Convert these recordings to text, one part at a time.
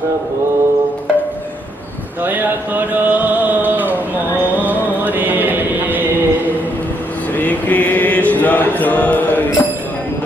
প্রভু দয়া করো মোরে। শ্রীকৃষ্ণ চৈতন্য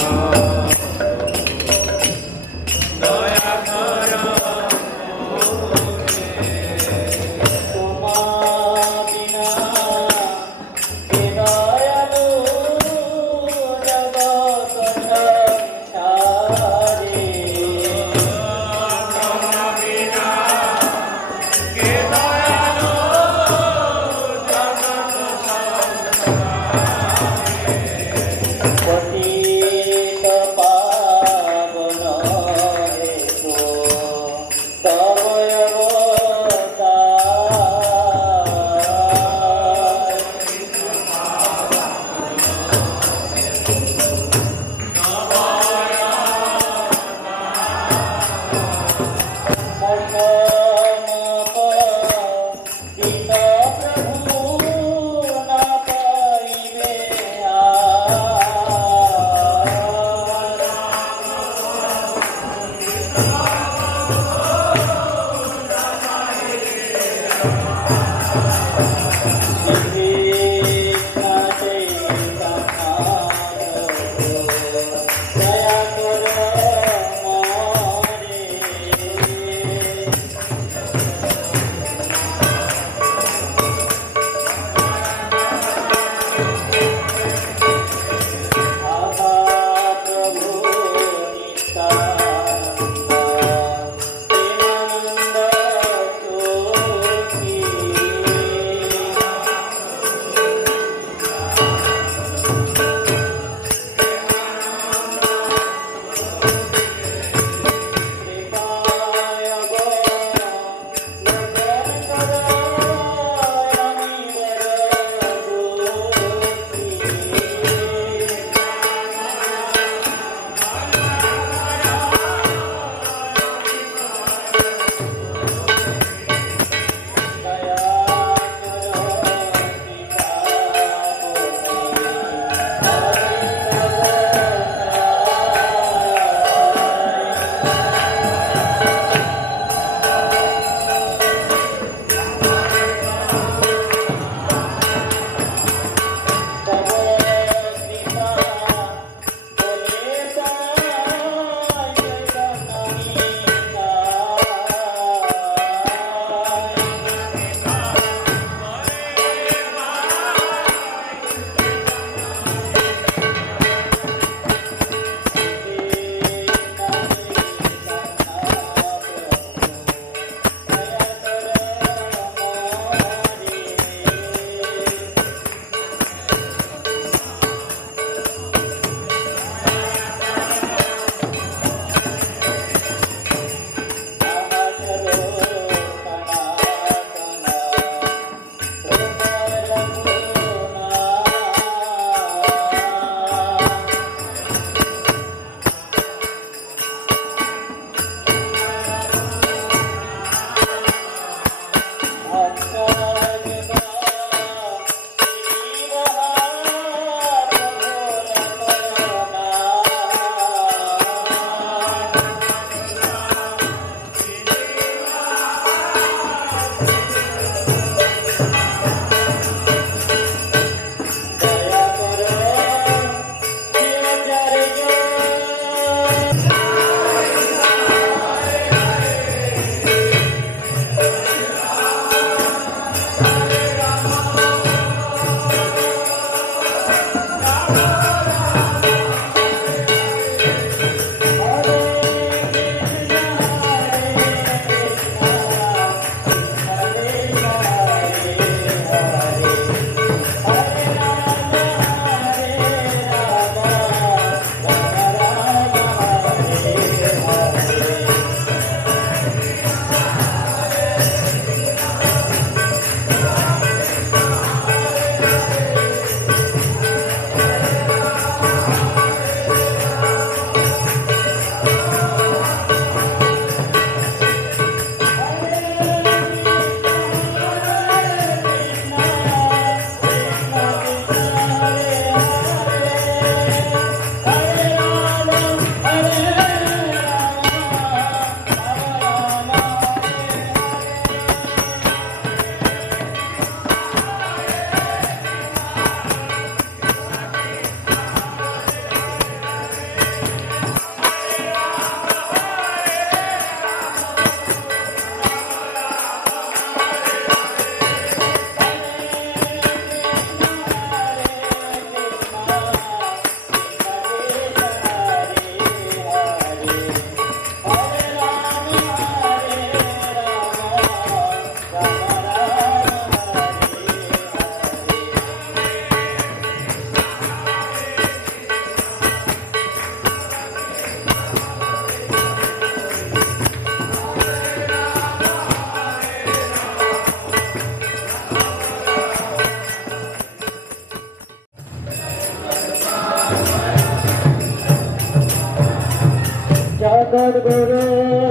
सद्गुरु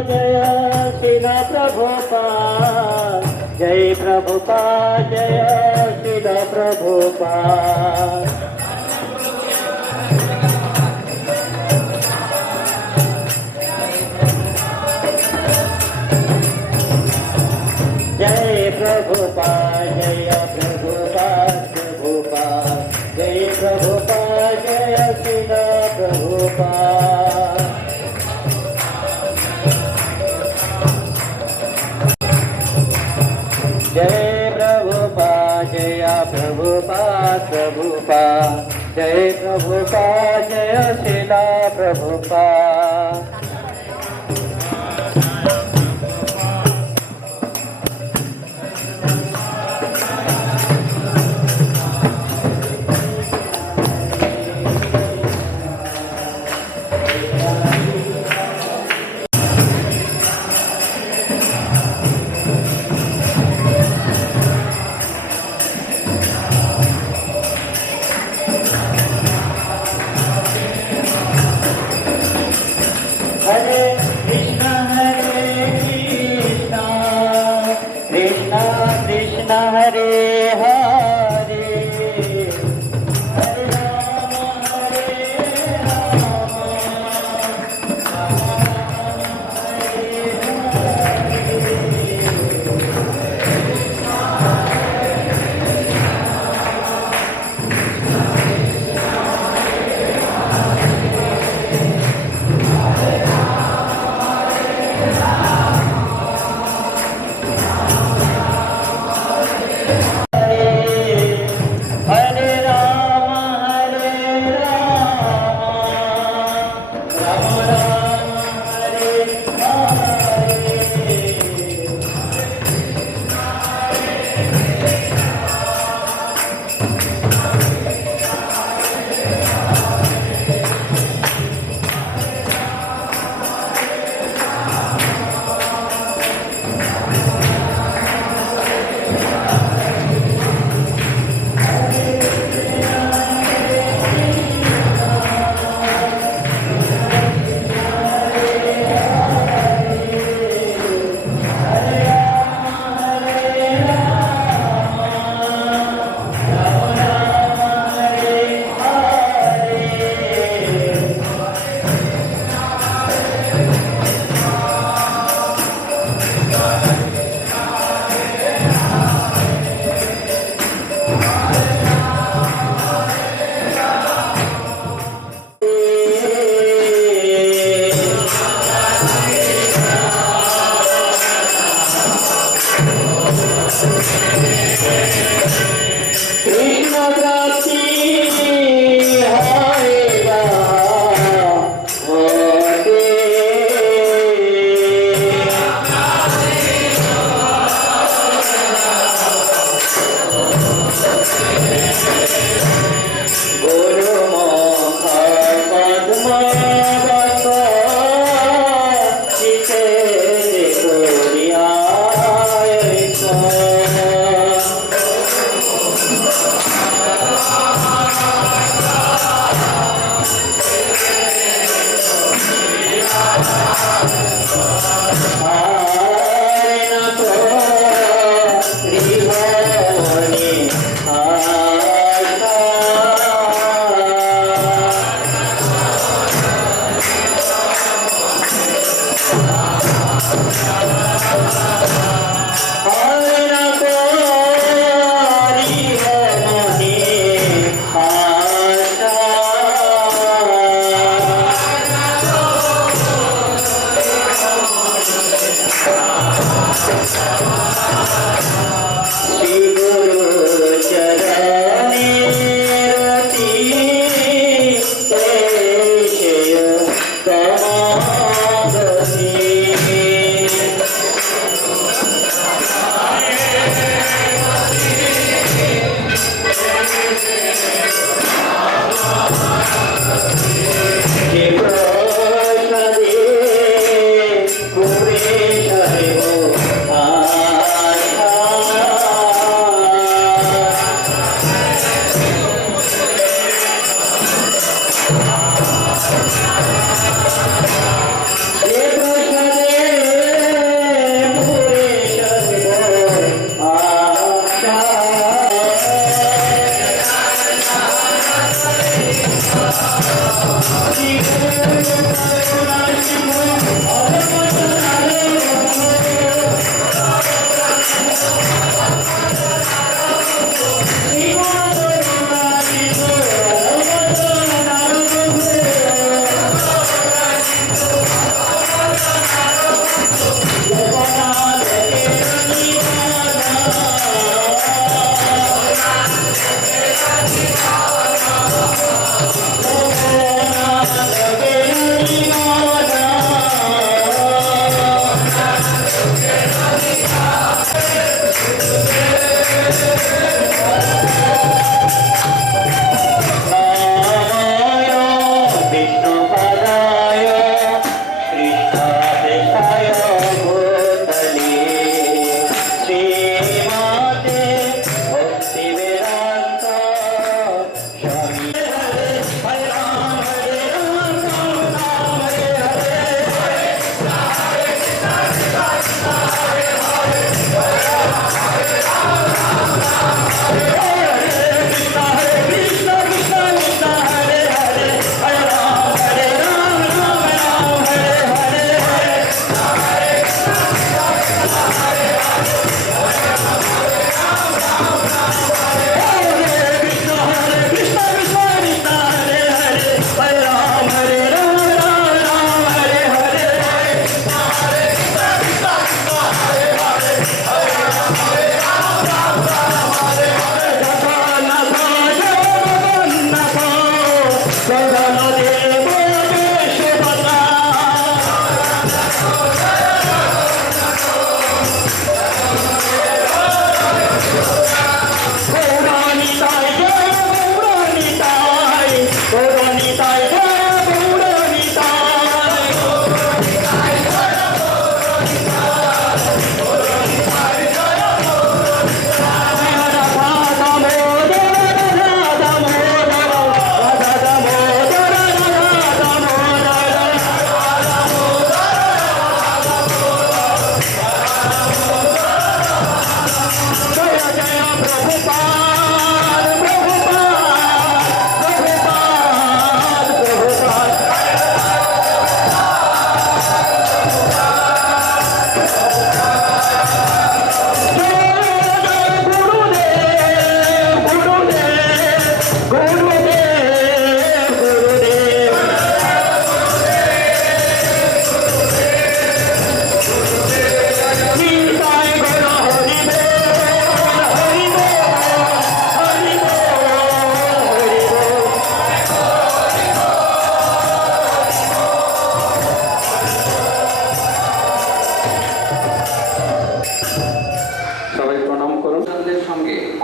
जय शिल प्रभुपाद जय प्रभुपाद जय शिल प्रभुपाद जय प्रभुपाद जय प्रभुपाद प्रभुपाद जय प्रभुपाद जय शिल प्रभुपाद जय प्रभुपाद जय प्रभुपाद प्रभुपाद जय प्रभुपाद जय शिल प्रभुपाद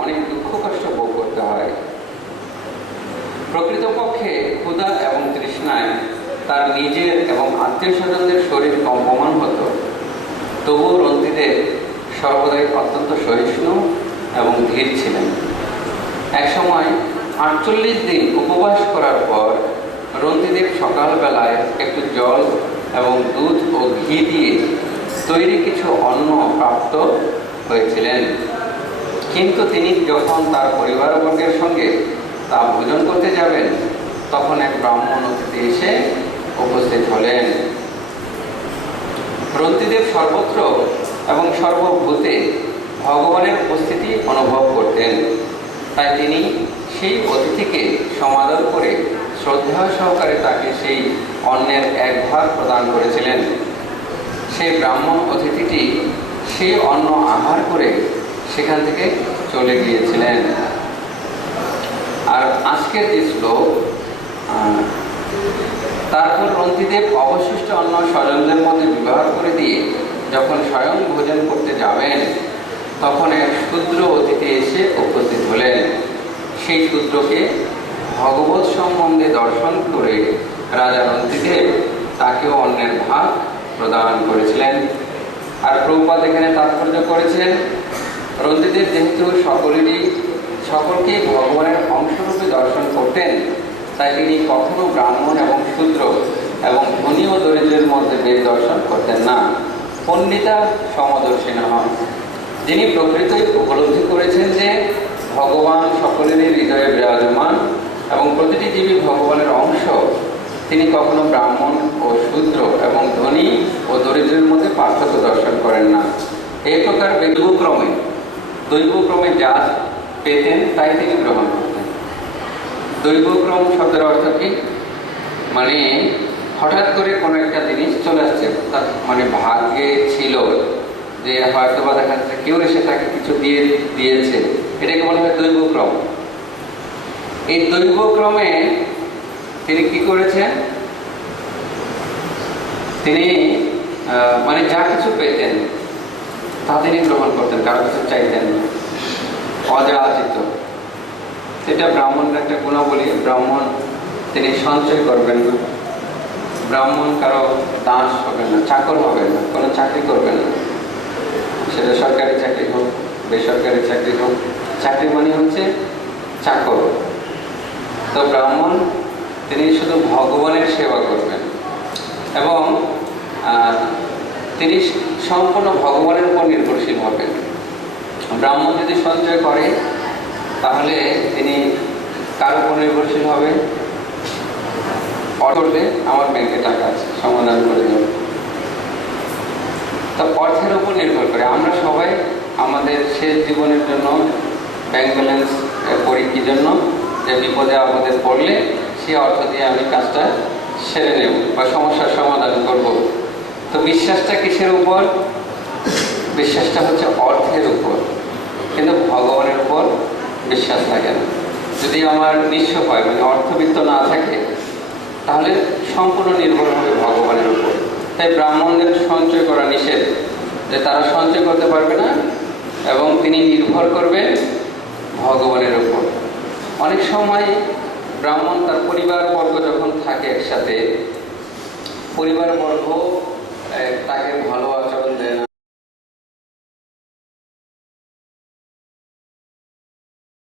অনেক দুঃখ কষ্ট ভোগ করতে হয়। প্রকৃতপক্ষে ক্ষুধা এবং তৃষ্ণায় তার নিজের এবং আত্মীয় স্বজনদের শরীর কম্পমান হতো, তবুও রন্তিদেব সর্বদাই অত্যন্ত সহিষ্ণু এবং ধীর ছিলেন। একসময় 48 দিন উপবাস করার পর রন্তিদেব সকালবেলায় একটু জল এবং দুধ ও ঘি দিয়ে তৈরি কিছু অন্ন প্রাপ্ত হয়েছিলেন, কিন্তু তিনি যখন তার পরিবারবর্গের সঙ্গে তা ভোজন করতে যাবেন, তখন এক ব্রাহ্মণ অতিথি এসে উপস্থিত হলেন। রন্তিদেব সর্বত্র এবং সর্বভূতে ভগবানের উপস্থিতি অনুভব করতেন, তাই তিনি সেই অতিথিকে সমাদর করে শ্রদ্ধা সহকারে তাকে সেই অন্নের এক ভাগ প্রদান করেছিলেন। সেই ব্রাহ্মণ অতিথিটি সেই অন্ন আহার করে সেখান থেকে চলে গিয়েছিলেন। আর আজকের যে শ্লোক, তারপর রন্তিদেব অবশিষ্ট অন্ন স্বজনদের মধ্যে ব্যবহার করে দিয়ে যখন স্বয়ং ভোজন করতে যাবেন, তখন এক শূদ্র অতিথি এসে উপস্থিত হলেন। সেই শূদ্রকে ভগবত সম্বন্ধে দর্শন করে রাজা রন্তিদেব তাকেও অন্যের ভাগ প্রদান করেছিলেন। আর প্রভুপাদ এখানে তাৎপর্য করেছেন, রন্তিদেব যেহেতু সকলকেই ভগবানের অংশরূপে দর্শন করতেন, তাই তিনি কখনো ব্রাহ্মণ এবং শূদ্র এবং ধনী ও দরিদ্রের মধ্যে ভেদ দর্শন করতেন না। পণ্ডিতা সমদর্শী হন, যিনি প্রকৃতই উপলব্ধি করেছেন যে ভগবান সকলেরই হৃদয়ে বিরাজমান এবং প্রতিটি জীবী ভগবানের অংশ, তিনি কখনো ব্রাহ্মণ ও শূদ্র এবং ধনী ও দরিদ্রের মধ্যে পার্থক্য দর্শন করেন না। এই প্রকার দৈবক্রমে যা পেতেন তাই তিনি গ্রহণ করতেন। দৈবক্রম শব্দের অর্থ কি? মানে হঠাৎ করে কোনো একটা জিনিস চলে আসছে, তার মানে ভাগ্যে ছিল যে হয়তো বা দেখা যাচ্ছে কেউ এসে তাকে কিছু দিয়েছে, এটাকে বলা হয় দৈবক্রম। এই দৈবক্রমে তিনি কি করেছেন? তিনি মানে যা কিছু পেতেন তা তিনি গ্রহণ করতেন, কারো কিছু চাইতেন না, অযাচিত। এটা ব্রাহ্মণের একটা গুণাবলী। ব্রাহ্মণ তিনি সঞ্চয় করবেন না, ব্রাহ্মণ কারো দাস হবেন না, চাকর হবেন না, কোনো চাকরি করবেন না, সেটা সরকারি চাকরি হোক বেসরকারি চাকরি হোক। চাকরি মানে হচ্ছে চাকর। তো ব্রাহ্মণ তিনি শুধু ভগবানের সেবা করবেন এবং তিনি সম্পূর্ণ ভগবানের উপর নির্ভরশীল হবেন। ব্রাহ্মণ যদি সঞ্চয় করে তাহলে তিনি কার উপর নির্ভরশীল হবে? অর্থে আমার ব্যাংকে টাকা আছে, সমাধান করে দেবে। তো অর্থের উপর নির্ভর করে আমরা সবাই আমাদের শেষ জীবনের জন্য ব্যাংক ব্যালেন্স করি কি জন্য? যে বিপদে আপদে পড়লে সে অর্থ দিয়ে আমি কাজটা সেরে নেব বা সমস্যার সমাধান করব। তো বিশ্বাসটা কিসের উপর? বিশ্বাসটা হচ্ছে অর্থের উপর, কিন্তু ভগবানের উপর বিশ্বাস থাকে না। যদি আমার নিঃস্ব হয়, মানে অর্থবিত্ত না থাকে, তাহলে সম্পূর্ণ নির্ভর হবে ভগবানের উপর। তাই ব্রাহ্মণদের সঞ্চয় করা নিষেধ, যে তারা সঞ্চয় করতে পারবে না এবং তিনি নির্ভর করবেন ভগবানের উপর। অনেক সময় ব্রাহ্মণ তার পরিবারবর্গ যখন থাকে একসাথে, পরিবারবর্গ তাকে ভালো আচরণ দেয় না।